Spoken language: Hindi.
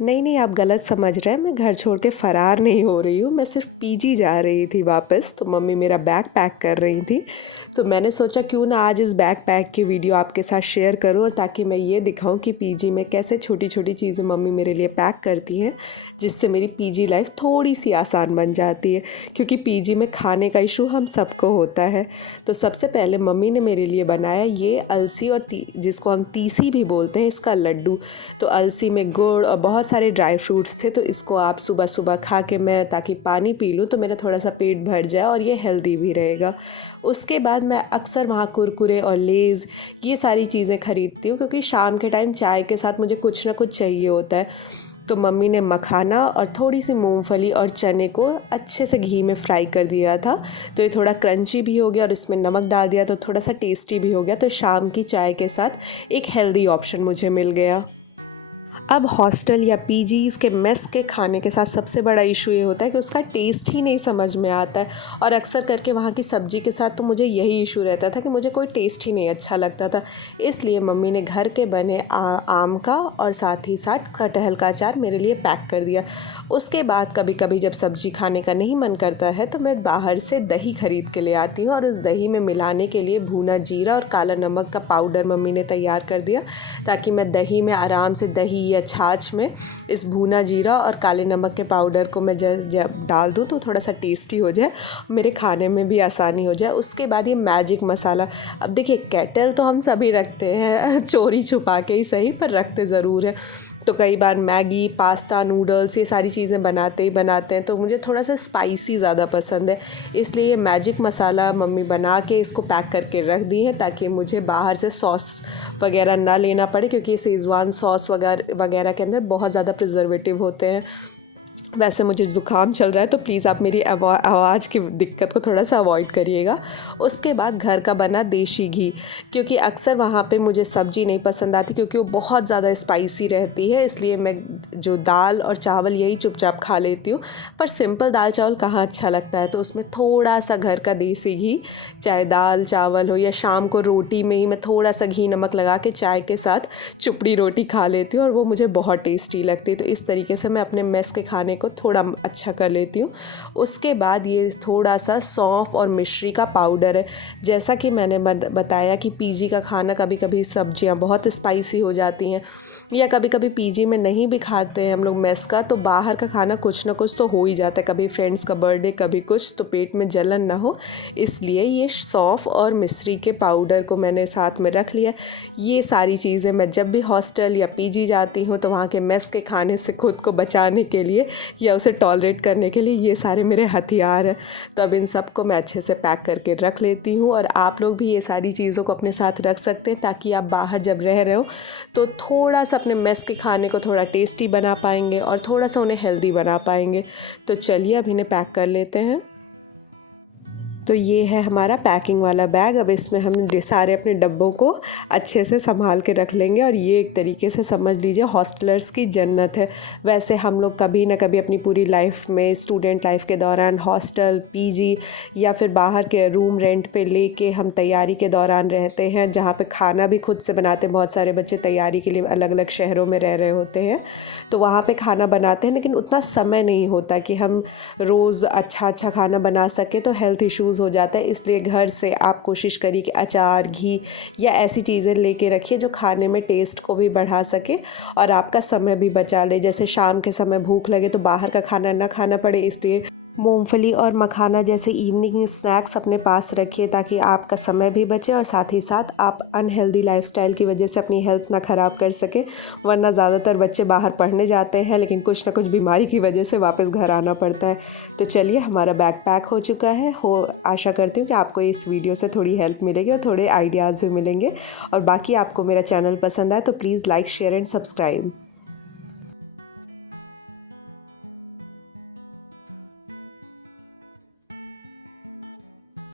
नहीं नहीं, आप गलत समझ रहे हैं। मैं घर छोड़ के फ़रार नहीं हो रही हूँ, मैं सिर्फ पीजी जा रही थी वापस। तो मम्मी मेरा बैग पैक कर रही थी, तो मैंने सोचा क्यों ना आज इस बैग पैक की वीडियो आपके साथ शेयर करूँ, और ताकि मैं ये दिखाऊँ कि पीजी में कैसे छोटी छोटी चीज़ें मम्मी मेरे लिए पैक करती हैं, जिससे मेरी पीजी लाइफ थोड़ी सी आसान बन जाती है। क्योंकि पीजी में खाने का इशू हम सबको होता है। तो सबसे पहले मम्मी ने मेरे लिए बनाया ये अलसी और जिसको हम तीसी भी बोलते हैं, इसका लड्डू। तो अलसी में गुड़ और बहुत सारे ड्राई फ्रूट्स थे, तो इसको आप सुबह सुबह खा के मैं ताकि पानी पी लूँ तो मेरा थोड़ा सा पेट भर जाए और ये हेल्दी भी रहेगा। उसके बाद मैं अक्सर वहाँ कुरकुरे और लेज़ ये सारी चीज़ें ख़रीदती हूँ, क्योंकि शाम के टाइम चाय के साथ मुझे कुछ ना कुछ चाहिए होता है। तो मम्मी ने मखाना और थोड़ी सी मूंगफली और चने को अच्छे से घी में फ्राई कर दिया था, तो ये थोड़ा क्रंची भी हो गया और इसमें नमक डाल दिया तो थोड़ा सा टेस्टी भी हो गया। तो शाम की चाय के साथ एक हेल्दी ऑप्शन मुझे मिल गया। अब हॉस्टल या पीजीज़ के मेस के खाने के साथ सबसे बड़ा इशू ये होता है कि उसका टेस्ट ही नहीं समझ में आता है, और अक्सर करके वहाँ की सब्ज़ी के साथ तो मुझे यही इशू रहता था कि मुझे कोई टेस्ट ही नहीं अच्छा लगता था। इसलिए मम्मी ने घर के बने आम का और साथ ही साथ कटहल का अचार मेरे लिए पैक कर दिया। उसके बाद कभी कभी जब सब्ज़ी खाने का नहीं मन करता है तो मैं बाहर से दही खरीद के ले आती हूँ, और उस दही में मिलाने के लिए भुना जीरा और काला नमक का पाउडर मम्मी ने तैयार कर दिया, ताकि मैं दही में आराम से दही या छाछ में इस भुना जीरा और काले नमक के पाउडर को मैं जब डाल दूँ तो थोड़ा सा टेस्टी हो जाए, मेरे खाने में भी आसानी हो जाए। उसके बाद ये मैजिक मसाला। अब देखिए, केटल तो हम सभी रखते हैं चोरी छुपा के ही सही, पर रखते ज़रूर है। तो कई बार मैगी, पास्ता, नूडल्स ये सारी चीज़ें बनाते ही बनाते हैं, तो मुझे थोड़ा सा स्पाइसी ज़्यादा पसंद है। इसलिए ये मैजिक मसाला मम्मी बना के इसको पैक करके रख दी है, ताकि मुझे बाहर से सॉस वगैरह ना लेना पड़े, क्योंकि शेज़वान सॉस वगैरह के अंदर बहुत ज़्यादा प्रिजर्वेटिव होते हैं। वैसे मुझे ज़ुकाम चल रहा है, तो प्लीज़ आप मेरी आवाज़ की दिक्कत को थोड़ा सा अवॉइड करिएगा। उसके बाद घर का बना देशी घी, क्योंकि अक्सर वहाँ पे मुझे सब्ज़ी नहीं पसंद आती, क्योंकि वो बहुत ज़्यादा स्पाइसी रहती है। इसलिए मैं जो दाल और चावल यही चुपचाप खा लेती हूँ। पर सिंपल दाल चावल कहाँ अच्छा लगता है, तो उसमें थोड़ा सा घर का देसी घी, चाहे दाल चावल हो या शाम को रोटी में ही मैं थोड़ा सा घी नमक लगा के चाय के साथ चुपड़ी रोटी खा लेती हूँ, और वो मुझे बहुत टेस्टी लगती है। तो इस तरीके से मैं अपने मेस के खाने को थोड़ा अच्छा कर लेती हूँ। उसके बाद ये थोड़ा सा सौंफ और मिश्री का पाउडर है। जैसा कि मैंने बताया कि पीजी का खाना कभी कभी सब्जियां बहुत स्पाइसी हो जाती हैं, या कभी कभी पीजी में नहीं भी खाते हैं हम लोग मेस का, तो बाहर का खाना कुछ ना कुछ तो हो ही जाता है, कभी फ्रेंड्स का बर्थडे, कभी कुछ, तो पेट में जलन ना हो, इसलिए ये सौंफ और मिश्री के पाउडर को मैंने साथ में रख लिया। ये सारी चीज़ें मैं जब भी हॉस्टल या पीजी जाती हूँ तो वहाँ के मेस के खाने से खुद को बचाने के लिए या उसे टॉलरेट करने के लिए ये सारे मेरे हथियार हैं। तो अब इन सब को मैं अच्छे से पैक करके रख लेती हूँ, और आप लोग भी ये सारी चीज़ों को अपने साथ रख सकते हैं, ताकि आप बाहर जब रह रहे हो तो थोड़ा सा अपने मेस के खाने को थोड़ा टेस्टी बना पाएंगे और थोड़ा सा उन्हें हेल्दी बना पाएंगे। तो चलिए अब इन्हें पैक कर लेते हैं। तो ये है हमारा पैकिंग वाला बैग। अब इसमें हम सारे अपने डब्बों को अच्छे से संभाल के रख लेंगे, और ये एक तरीके से समझ लीजिए हॉस्टलर्स की जन्नत है। वैसे हम लोग कभी ना कभी अपनी पूरी लाइफ में, स्टूडेंट लाइफ के दौरान हॉस्टल, पीजी या फिर बाहर के रूम रेंट पे लेके हम तैयारी के दौरान रहते हैं, जहाँ पे खाना भी खुद से बनाते हैं। बहुत सारे बच्चे तैयारी के लिए अलग अलग शहरों में रह रहे होते हैं, तो वहाँ पे खाना बनाते हैं, लेकिन उतना समय नहीं होता कि हम रोज़ अच्छा खाना बना सकें, तो हेल्थ इश्यूज़ हो जाता है। इसलिए घर से आप कोशिश करिए कि अचार, घी या ऐसी चीज़ें लेके रखिए जो खाने में टेस्ट को भी बढ़ा सके और आपका समय भी बचा ले। जैसे शाम के समय भूख लगे तो बाहर का खाना ना खाना पड़े, इसलिए मूंगफली और मखाना जैसे इवनिंग स्नैक्स अपने पास रखिए, ताकि आपका समय भी बचे और साथ ही साथ आप अनहेल्दी लाइफस्टाइल की वजह से अपनी हेल्थ ना ख़राब कर सके। वरना ज़्यादातर बच्चे बाहर पढ़ने जाते हैं, लेकिन कुछ ना कुछ बीमारी की वजह से वापस घर आना पड़ता है। तो चलिए, हमारा बैग पैक हो चुका है। आशा करती हूँ कि आपको इस वीडियो से थोड़ी हेल्प मिलेगी और थोड़े आइडियाज़ भी मिलेंगे। और बाकी आपको मेरा चैनल पसंद आए तो please like, share and subscribe.